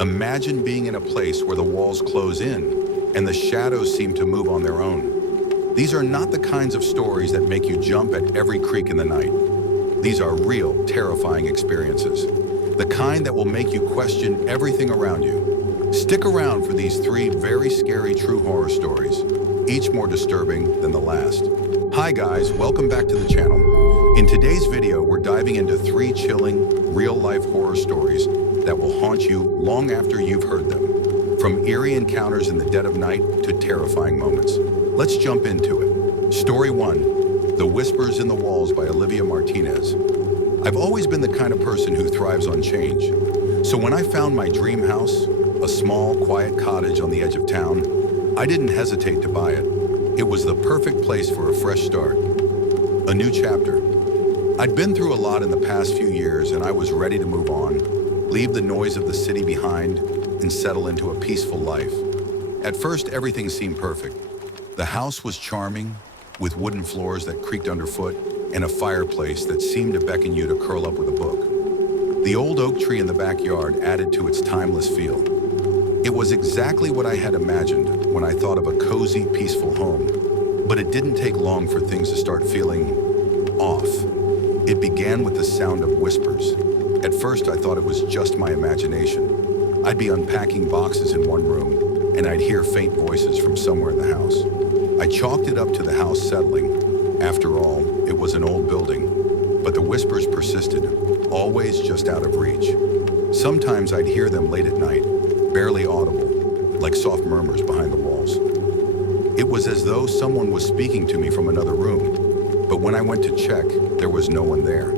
Imagine being in a place where the walls close in and the shadows seem to move on their own. These are not the kinds of stories that make you jump at every creak in the night. These are real, terrifying experiences, the kind that will make you question everything around you. Stick around for these 3 very scary true horror stories, each more disturbing than the last. Hi guys, welcome back to the channel. In today's video, we're diving into 3 chilling, real-life horror stories that will haunt you long after you've heard them. From eerie encounters in the dead of night to terrifying moments. Let's jump into it. Story 1, The Whispers in the Walls by Olivia Martinez. I've always been the kind of person who thrives on change. So when I found my dream house, a small, quiet cottage on the edge of town, I didn't hesitate to buy it. It was the perfect place for a fresh start. A new chapter. I'd been through a lot in the past few years and I was ready to move on, leave the noise of the city behind, and settle into a peaceful life. At first, everything seemed perfect. The house was charming, with wooden floors that creaked underfoot and a fireplace that seemed to beckon you to curl up with a book. The old oak tree in the backyard added to its timeless feel. It was exactly what I had imagined when I thought of a cozy, peaceful home. But it didn't take long for things to start feeling off. It began with the sound of whispers. At first, I thought it was just my imagination. I'd be unpacking boxes in one room, and I'd hear faint voices from somewhere in the house. I chalked it up to the house settling. After all, it was an old building, but the whispers persisted, always just out of reach. Sometimes I'd hear them late at night, barely audible, like soft murmurs behind the walls. It was as though someone was speaking to me from another room, but when I went to check, there was no one there.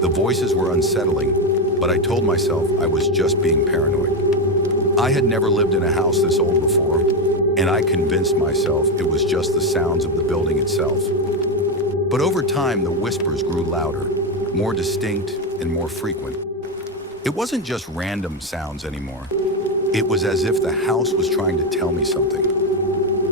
The voices were unsettling, but I told myself I was just being paranoid. I had never lived in a house this old before, and I convinced myself it was just the sounds of the building itself. But over time, the whispers grew louder, more distinct and more frequent. It wasn't just random sounds anymore. It was as if the house was trying to tell me something.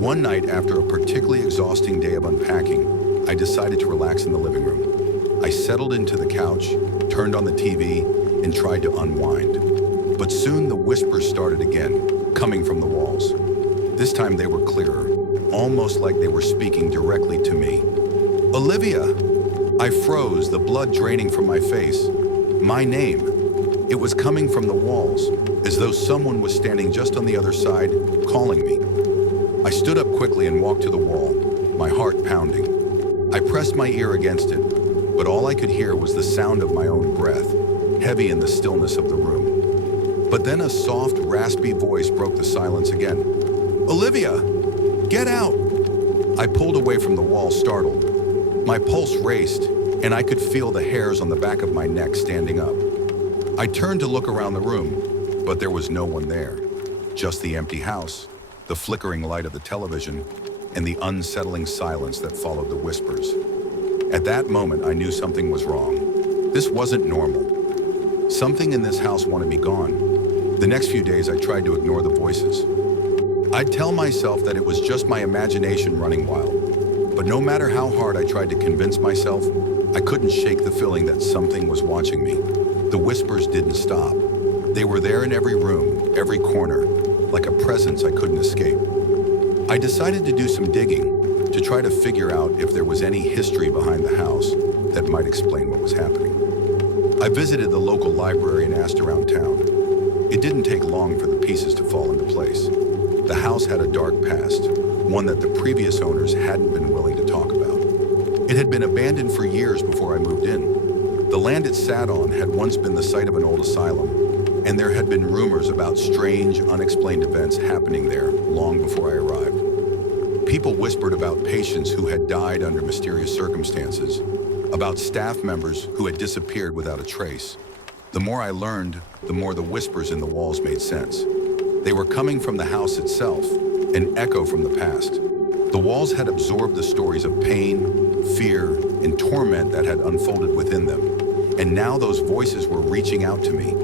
One night, after a particularly exhausting day of unpacking, I decided to relax in the living room. I settled into the couch, turned on the TV, and tried to unwind. But soon the whispers started again, coming from the walls. This time they were clearer, almost like they were speaking directly to me. Olivia! I froze, the blood draining from my face. My name. It was coming from the walls, as though someone was standing just on the other side, calling me. I stood up quickly and walked to the wall, my heart pounding. I pressed my ear against it, but all I could hear was the sound of my own breath, heavy in the stillness of the room. But then a soft, raspy voice broke the silence again. Olivia! Get out! I pulled away from the wall, startled. My pulse raced, and I could feel the hairs on the back of my neck standing up. I turned to look around the room, but there was no one there. Just the empty house, the flickering light of the television, and the unsettling silence that followed the whispers. At that moment, I knew something was wrong. This wasn't normal. Something in this house wanted me gone. The next few days, I tried to ignore the voices. I'd tell myself that it was just my imagination running wild. But no matter how hard I tried to convince myself, I couldn't shake the feeling that something was watching me. The whispers didn't stop. They were there in every room, every corner, like a presence I couldn't escape. I decided to do some digging, to try to figure out if there was any history behind the house that might explain what was happening. I visited the local library and asked around town. It didn't take long for the pieces to fall into place. The house had a dark past, one that the previous owners hadn't been willing to talk about. It had been abandoned for years before I moved in. The land it sat on had once been the site of an old asylum, and there had been rumors about strange, unexplained events happening there long before I arrived. People whispered about patients who had died under mysterious circumstances, about staff members who had disappeared without a trace. The more I learned, the more the whispers in the walls made sense. They were coming from the house itself, an echo from the past. The walls had absorbed the stories of pain, fear, and torment that had unfolded within them. And now those voices were reaching out to me,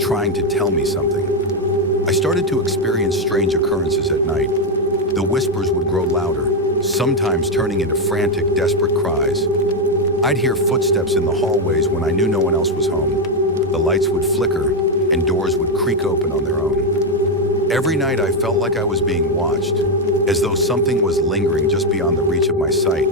trying to tell me something. I started to experience strange occurrences at night. The whispers would grow louder, sometimes turning into frantic, desperate cries. I'd hear footsteps in the hallways when I knew no one else was home. The lights would flicker, and doors would creak open on their own. Every night I felt like I was being watched, as though something was lingering just beyond the reach of my sight.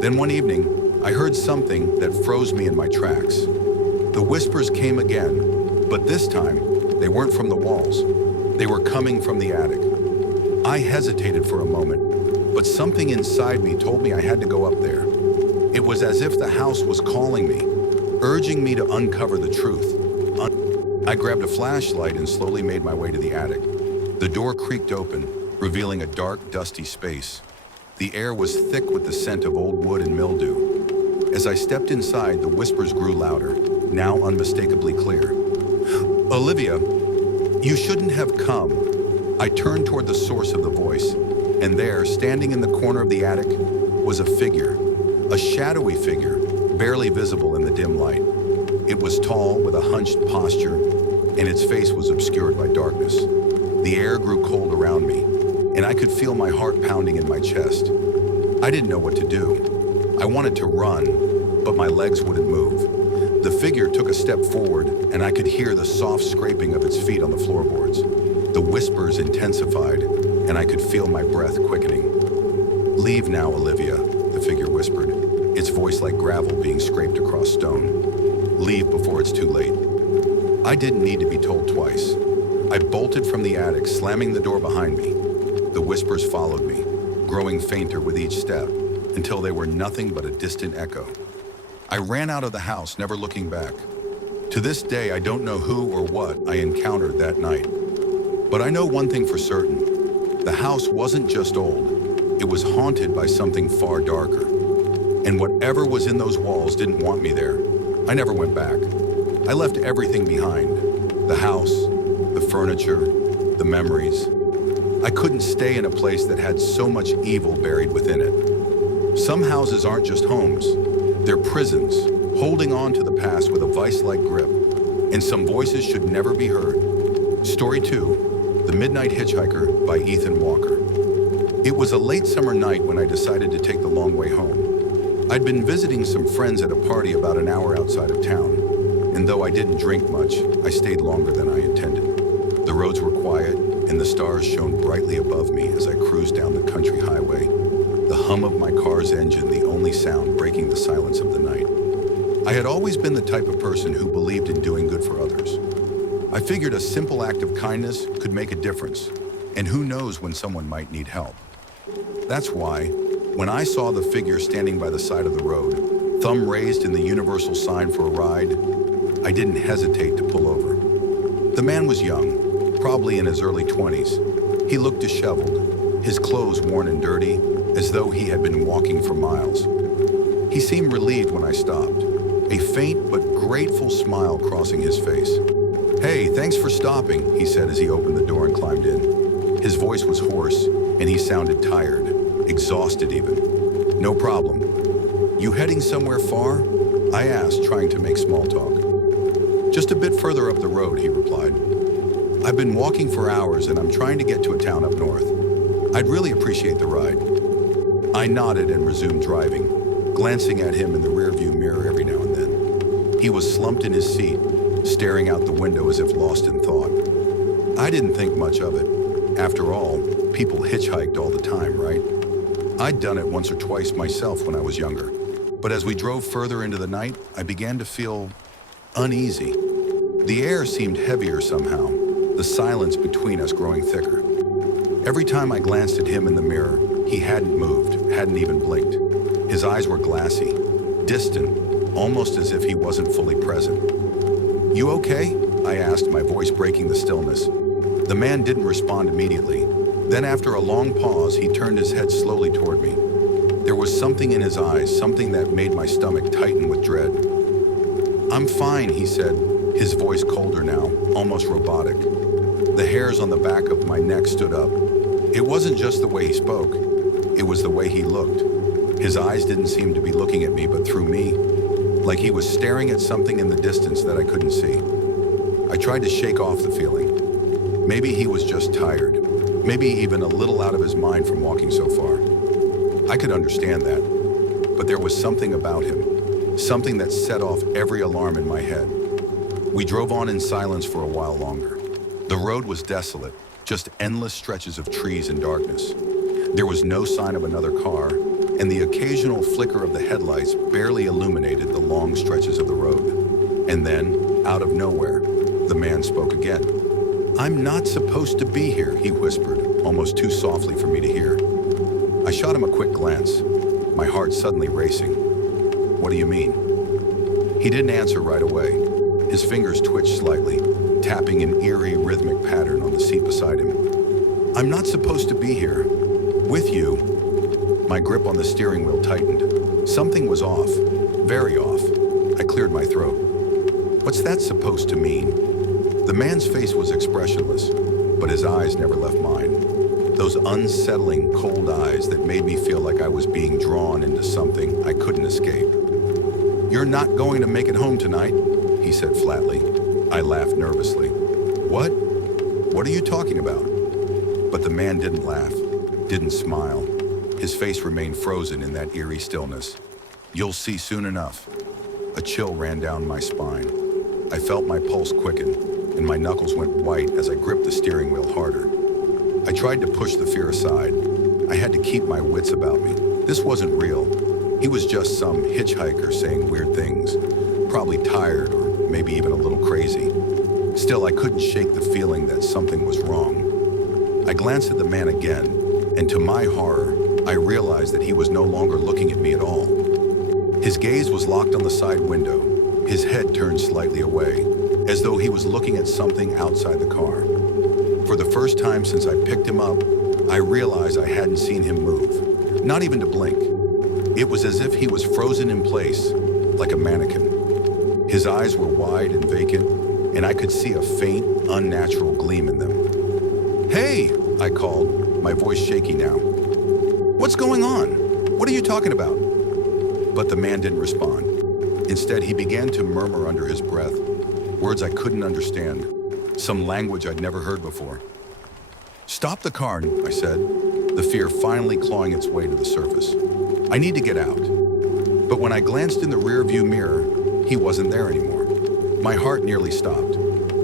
Then one evening, I heard something that froze me in my tracks. The whispers came again, but this time, they weren't from the walls. They were coming from the attic. I hesitated for a moment, but something inside me told me I had to go up there. It was as if the house was calling me, urging me to uncover the truth. I grabbed a flashlight and slowly made my way to the attic. The door creaked open, revealing a dark, dusty space. The air was thick with the scent of old wood and mildew. As I stepped inside, the whispers grew louder, now unmistakably clear. "Olivia, you shouldn't have come." I turned toward the source of the voice, and there, standing in the corner of the attic, was a figure, a shadowy figure, barely visible in the dim light. It was tall, with a hunched posture, and its face was obscured by darkness. The air grew cold around me, and I could feel my heart pounding in my chest. I didn't know what to do. I wanted to run, but my legs wouldn't move. The figure took a step forward, and I could hear the soft scraping of its feet on the floorboards. The whispers intensified, and I could feel my breath quickening. "Leave now, Olivia," the figure whispered, its voice like gravel being scraped across stone. "Leave before it's too late." I didn't need to be told twice. I bolted from the attic, slamming the door behind me. The whispers followed me, growing fainter with each step, until they were nothing but a distant echo. I ran out of the house, never looking back. To this day, I don't know who or what I encountered that night. But I know one thing for certain. The house wasn't just old. It was haunted by something far darker. And whatever was in those walls didn't want me there. I never went back. I left everything behind. The house, the furniture, the memories. I couldn't stay in a place that had so much evil buried within it. Some houses aren't just homes. They're prisons, holding on to the past with a vice-like grip. And some voices should never be heard. Story 2, The Midnight Hitchhiker by Ethan Walker. It was a late summer night when I decided to take the long way home. I'd been visiting some friends at a party about an hour outside of town, and though I didn't drink much, I stayed longer than I intended. The roads were quiet, and the stars shone brightly above me as I cruised down the country highway, the hum of my car's engine the only sound breaking the silence of the night. I had always been the type of person who believed in doing good for others. I figured a simple act of kindness could make a difference, and who knows when someone might need help. That's why, when I saw the figure standing by the side of the road, thumb raised in the universal sign for a ride, I didn't hesitate to pull over. The man was young, probably in his early 20s. He looked disheveled, his clothes worn and dirty, as though he had been walking for miles. He seemed relieved when I stopped, a faint but grateful smile crossing his face. "Hey, thanks for stopping," he said as he opened the door and climbed in. His voice was hoarse, and he sounded tired, exhausted even. "No problem. You heading somewhere far?" I asked, trying to make small talk. "Just a bit further up the road," he replied. "I've been walking for hours, and I'm trying to get to a town up north. I'd really appreciate the ride." I nodded and resumed driving, glancing at him in the rearview mirror every now and then. He was slumped in his seat, staring out the window as if lost in thought. I didn't think much of it. After all, people hitchhiked all the time, right? I'd done it once or twice myself when I was younger. But as we drove further into the night, I began to feel uneasy. The air seemed heavier somehow, the silence between us growing thicker. Every time I glanced at him in the mirror, he hadn't moved, hadn't even blinked. His eyes were glassy, distant, almost as if he wasn't fully present. "You okay?" I asked, my voice breaking the stillness. The man didn't respond immediately. Then after a long pause, he turned his head slowly toward me. There was something in his eyes, something that made my stomach tighten with dread. "I'm fine," he said, his voice colder now, almost robotic. The hairs on the back of my neck stood up. It wasn't just the way he spoke. It was the way he looked. His eyes didn't seem to be looking at me, but through me, like he was staring at something in the distance that I couldn't see. I tried to shake off the feeling. Maybe he was just tired, maybe even a little out of his mind from walking so far. I could understand that, but there was something about him, something that set off every alarm in my head. We drove on in silence for a while longer. The road was desolate, just endless stretches of trees and darkness. There was no sign of another car, and the occasional flicker of the headlights barely illuminated the long stretches of the road. And then, out of nowhere, the man spoke again. "I'm not supposed to be here," he whispered, almost too softly for me to hear. I shot him a quick glance, my heart suddenly racing. "What do you mean?" He didn't answer right away. His fingers twitched slightly, tapping an eerie rhythmic pattern on the seat beside him. "I'm not supposed to be here. With you." My grip on the steering wheel tightened. Something was off, very off. I cleared my throat. "What's that supposed to mean?" The man's face was expressionless, but his eyes never left mine. Those unsettling, cold eyes that made me feel like I was being drawn into something I couldn't escape. "You're not going to make it home tonight," he said flatly. I laughed nervously. "What? What are you talking about?" But the man didn't laugh, didn't smile. His face remained frozen in that eerie stillness. "You'll see soon enough." A chill ran down my spine. I felt my pulse quicken, and my knuckles went white as I gripped the steering wheel harder. I tried to push the fear aside. I had to keep my wits about me. This wasn't real. He was just some hitchhiker saying weird things, probably tired or maybe even a little crazy. Still, I couldn't shake the feeling that something was wrong. I glanced at the man again, and to my horror, I realized that he was no longer looking at me at all. His gaze was locked on the side window, his head turned slightly away, as though he was looking at something outside the car. For the first time since I picked him up, I realized I hadn't seen him move, not even to blink. It was as if he was frozen in place, like a mannequin. His eyes were wide and vacant, and I could see a faint, unnatural gleam in them. "Hey!" I called, my voice shaky now. "What's going on? What are you talking about?" But the man didn't respond. Instead, he began to murmur under his breath, words I couldn't understand, some language I'd never heard before. "Stop the car," I said, the fear finally clawing its way to the surface. "I need to get out." But when I glanced in the rearview mirror, he wasn't there anymore. My heart nearly stopped.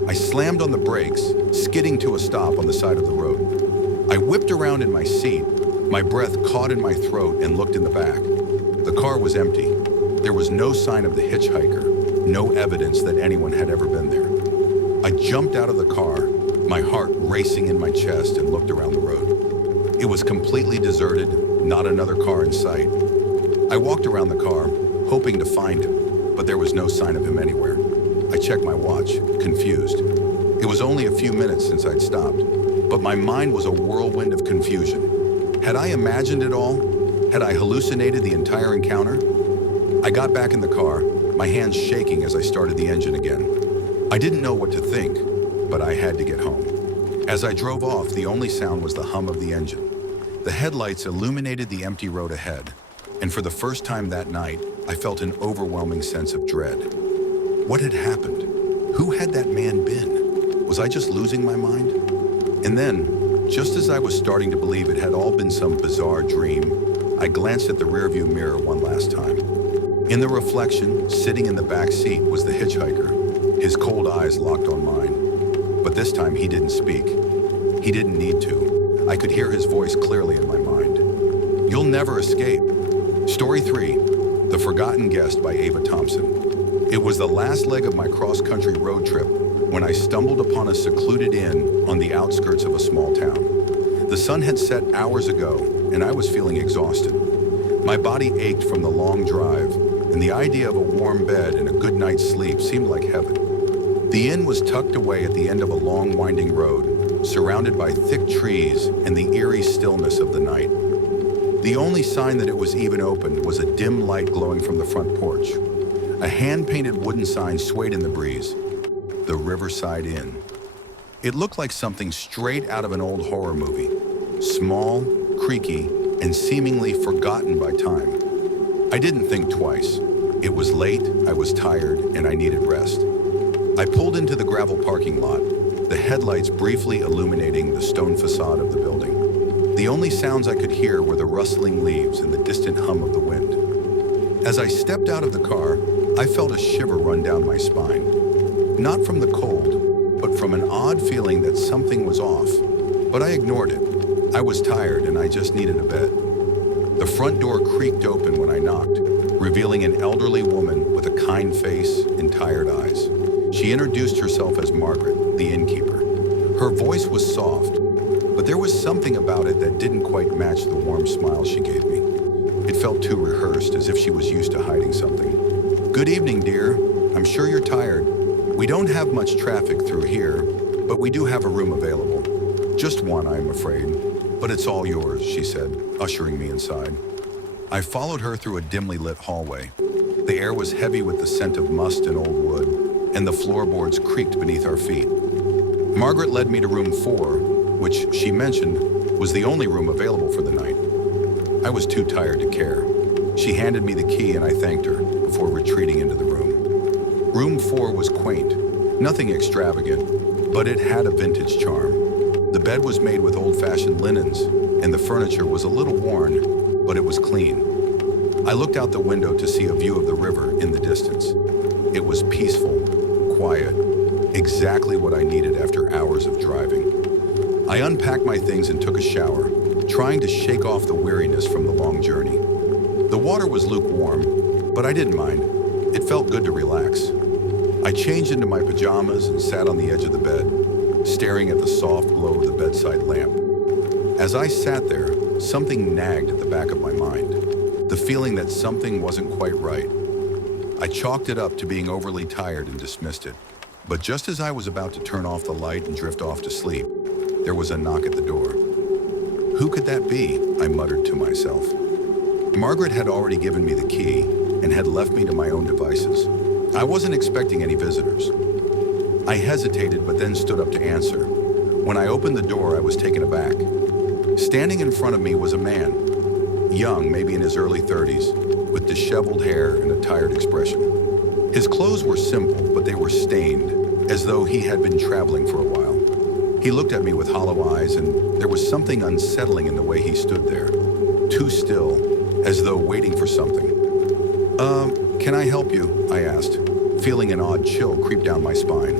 I slammed on the brakes, skidding to a stop on the side of the road. I whipped around in my seat, my breath caught in my throat, and looked in the back. The car was empty. There was no sign of the hitchhiker, no evidence that anyone had ever been there. I jumped out of the car, my heart racing in my chest, and looked around the road. It was completely deserted, not another car in sight. I walked around the car, hoping to find him, but there was no sign of him anywhere. I checked my watch, confused. It was only a few minutes since I'd stopped, but my mind was a whirlwind of confusion. Had I imagined it all? Had I hallucinated the entire encounter? I got back in the car, my hands shaking as I started the engine again. I didn't know what to think, but I had to get home. As I drove off, the only sound was the hum of the engine. The headlights illuminated the empty road ahead, and for the first time that night, I felt an overwhelming sense of dread. What had happened? Who had that man been? Was I just losing my mind? And then, just as I was starting to believe it had all been some bizarre dream, I glanced at the rearview mirror one last time. In the reflection, sitting in the back seat, was the hitchhiker, his cold eyes locked on mine. But this time he didn't speak. He didn't need to. I could hear his voice clearly in my mind. "You'll never escape." Story 3, The Forgotten Guest by Ava Thompson. It was the last leg of my cross-country road trip when I stumbled upon a secluded inn on the outskirts of a small town. The sun had set hours ago, and I was feeling exhausted. My body ached from the long drive, and the idea of a warm bed and a good night's sleep seemed like heaven. The inn was tucked away at the end of a long, winding road, surrounded by thick trees and the eerie stillness of the night. The only sign that it was even open was a dim light glowing from the front porch. A hand-painted wooden sign swayed in the breeze. The Riverside Inn. It looked like something straight out of an old horror movie. Small, creaky, and seemingly forgotten by time. I didn't think twice. It was late, I was tired, and I needed rest. I pulled into the gravel parking lot, the headlights briefly illuminating the stone facade of the building. The only sounds I could hear were the rustling leaves and the distant hum of the wind. As I stepped out of the car, I felt a shiver run down my spine. Not from the cold, but from an odd feeling that something was off. But I ignored it. I was tired and I just needed a bed. The front door creaked open when I knocked, revealing an elderly woman with a kind face and tired eyes. She introduced herself as Margaret, the innkeeper. Her voice was soft, but there was something about it that didn't quite match the warm smile she gave me. It felt too rehearsed, as if she was used to hiding something. "Good evening, dear. I'm sure you're tired. We don't have much traffic through here, but we do have a room available. Just one, I'm afraid, but it's all yours," she said, ushering me inside. I followed her through a dimly lit hallway. The air was heavy with the scent of must and old wood, and the floorboards creaked beneath our feet. Margaret led me to room 4, which she mentioned was the only room available for the night. I was too tired to care. She handed me the key and I thanked her before retreating into the room. Room 4 was quaint, nothing extravagant, but it had a vintage charm. The bed was made with old-fashioned linens, and the furniture was a little worn, but it was clean. I looked out the window to see a view of the river in the distance. It was peaceful, quiet, exactly what I needed after hours of driving. I unpacked my things and took a shower, trying to shake off the weariness from the long journey. The water was lukewarm, but I didn't mind. It felt good to relax. I changed into my pajamas and sat on the edge of the bed, staring at the soft glow of the bedside lamp. As I sat there, something nagged at the back of my mind, the feeling that something wasn't quite right. I chalked it up to being overly tired and dismissed it. But just as I was about to turn off the light and drift off to sleep, there was a knock at the door. Who could that be? I muttered to myself. Margaret had already given me the key and had left me to my own devices. I wasn't expecting any visitors. I hesitated but then stood up to answer. When I opened the door, I was taken aback. Standing in front of me was a man, young, maybe in his early 30s, with disheveled hair and a tired expression. His clothes were simple, but they were stained, as though he had been traveling for a while. He looked at me with hollow eyes, and there was something unsettling in the way he stood there, too still, as though waiting for something. Can I help you?" I asked, feeling an odd chill creep down my spine.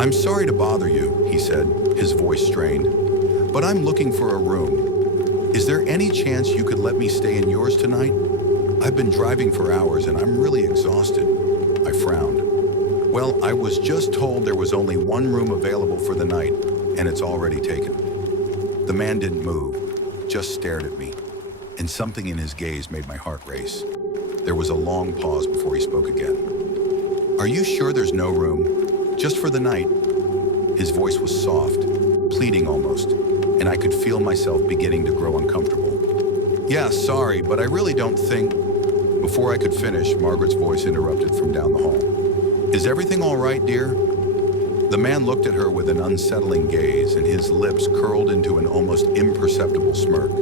"I'm sorry to bother you," he said, his voice strained, "but I'm looking for a room. Is there any chance you could let me stay in yours tonight? I've been driving for hours and I'm really exhausted." I frowned. "Well, I was just told there was only one room available for the night, and it's already taken." The man didn't move, just stared at me, and something in his gaze made my heart race. There was a long pause before he spoke again. "Are you sure there's no room? Just for the night?" His voice was soft, pleading almost, and I could feel myself beginning to grow uncomfortable. "Yeah, sorry, but I really don't think..." Before I could finish, Margaret's voice interrupted from down the hall. "Is everything all right, dear?" The man looked at her with an unsettling gaze, and his lips curled into an almost imperceptible smirk.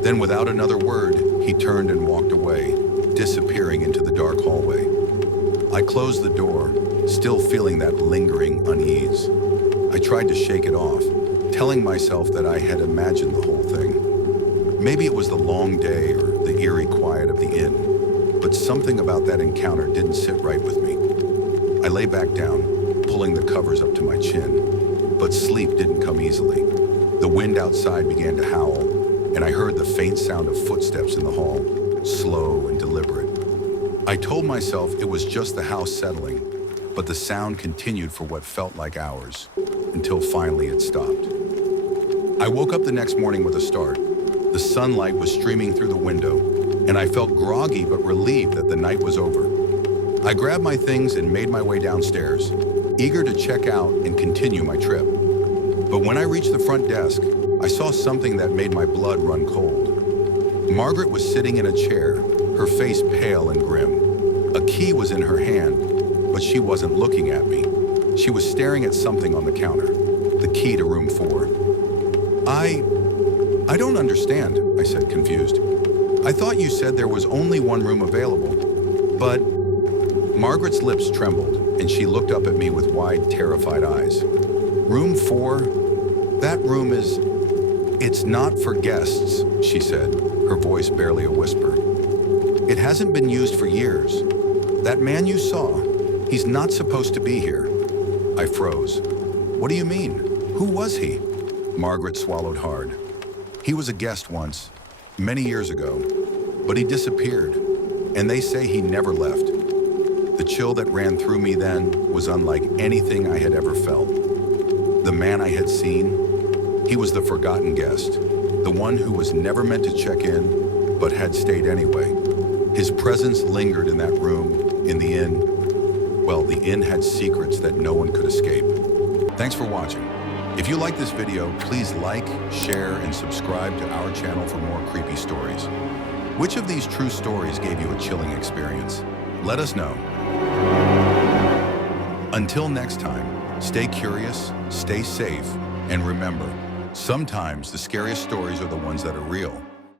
Then, without another word, he turned and walked away, disappearing into the dark hallway. I closed the door, still feeling that lingering unease. I tried to shake it off, telling myself that I had imagined the whole thing. Maybe it was the long day or the eerie quiet of the inn, but something about that encounter didn't sit right with me. I lay back down, pulling the covers up to my chin, but sleep didn't come easily. The wind outside began to howl, and I heard the faint sound of footsteps in the hall, slow and deliberate. I told myself it was just the house settling, but the sound continued for what felt like hours, until finally it stopped. I woke up the next morning with a start. The sunlight was streaming through the window, and I felt groggy but relieved that the night was over. I grabbed my things and made my way downstairs, eager to check out and continue my trip. But when I reached the front desk, I saw something that made my blood run cold. Margaret was sitting in a chair, her face pale and grim. A key was in her hand, but she wasn't looking at me. She was staring at something on the counter, the key to room 4. I don't understand, I said, confused. I thought you said there was only one room available, but... Margaret's lips trembled, and she looked up at me with wide, terrified eyes. Room 4? That room is... It's not for guests, she said, her voice barely a whisper. It hasn't been used for years. That man you saw, he's not supposed to be here. I froze. What do you mean? Who was he? Margaret swallowed hard. He was a guest once, many years ago, but he disappeared, and they say he never left. The chill that ran through me then was unlike anything I had ever felt. The man I had seen, he was the forgotten guest, the one who was never meant to check in, but had stayed anyway. His presence lingered in that room, in the inn. Well, the inn had secrets that no one could escape. Thanks for watching. If you like this video, please like, share, and subscribe to our channel for more creepy stories. Which of these true stories gave you a chilling experience? Let us know. Until next time, stay curious, stay safe, and remember, sometimes the scariest stories are the ones that are real.